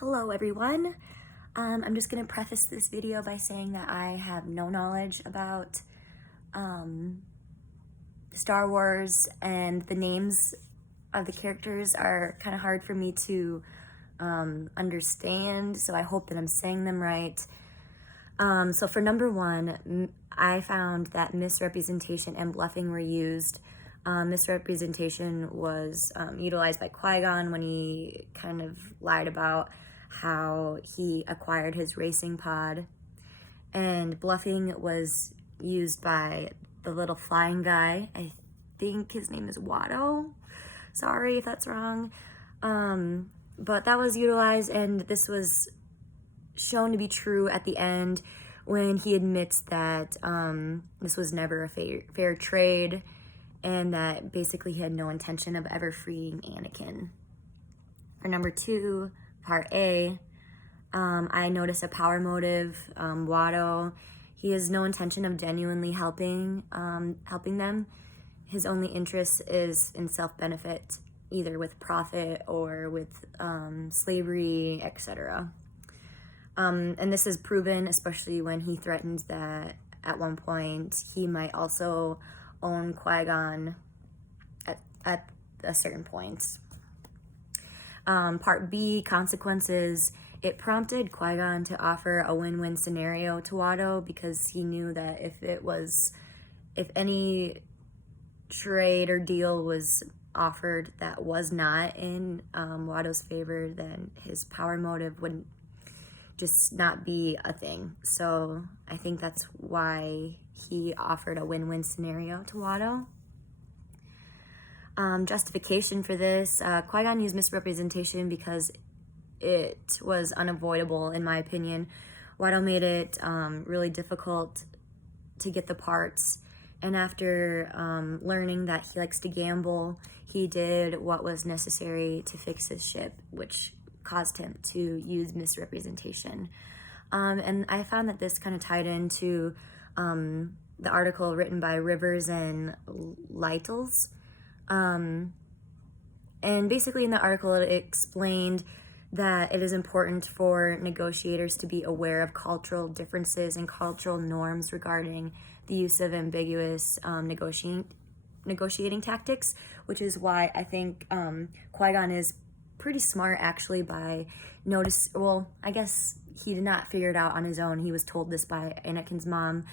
Hello everyone. I'm just going to preface this video by saying that I have no knowledge about Star Wars, and the names of the characters are kind of hard for me to understand, so I hope that I'm saying them right. So for number one, I found that misrepresentation and bluffing were used. Misrepresentation was utilized by Qui-Gon when he kind of lied about how he acquired his racing pod, and bluffing was used by the little flying guy. I think his name is Watto. Sorry if that's wrong. But that was utilized, and this was shown to be true at the end when he admits that this was never a fair trade, and that basically he had no intention of ever freeing Anakin. For number two, part A, I noticed a power motive. Watto, he has no intention of genuinely helping them. His only interest is in self-benefit, either with profit or with slavery, etc. And this is proven, especially when he threatens that at one point he might also own Qui-Gon at a certain point. Part B, consequences. It prompted Qui-Gon to offer a win-win scenario to Watto, because he knew that if any trade or deal was offered that was not in Watto's favor, then his power motive would just not be a thing. So I think that's why he offered a win-win scenario to Watto. Justification for this, Qui-Gon used misrepresentation because it was unavoidable, in my opinion. Watto made it really difficult to get the parts, and after learning that he likes to gamble, he did what was necessary to fix his ship, which caused him to use misrepresentation. And I found that this kind of tied into the article written by Rivers and Lytles. And basically in the article it explained that it is important for negotiators to be aware of cultural differences and cultural norms regarding the use of ambiguous negotiating tactics, which is why I think Qui-Gon is pretty smart actually by I guess he did not figure it out on his own. He was told this by Anakin's mom,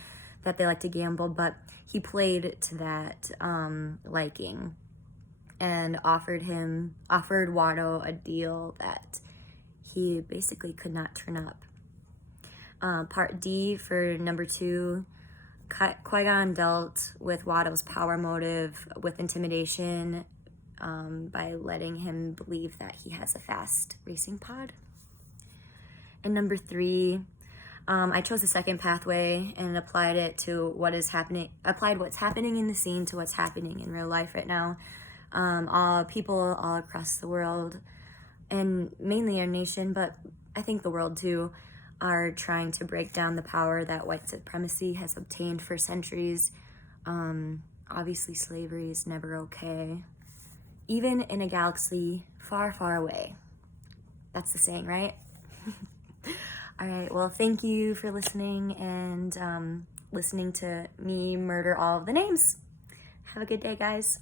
that they like to gamble, but he played to that liking and offered Watto a deal that he basically could not turn up. Part D, for number two, Qui-Gon dealt with Watto's power motive with intimidation by letting him believe that he has a fast racing pod. And number three, I chose the second pathway and applied it to what's happening in the scene to what's happening in real life right now. All people all across the world, and mainly our nation, but I think the world too, are trying to break down the power that white supremacy has obtained for centuries. Obviously slavery is never okay, even in a galaxy far, far away. That's the saying, right? All right, well, thank you for listening and listening to me murder all of the names. Have a good day, guys.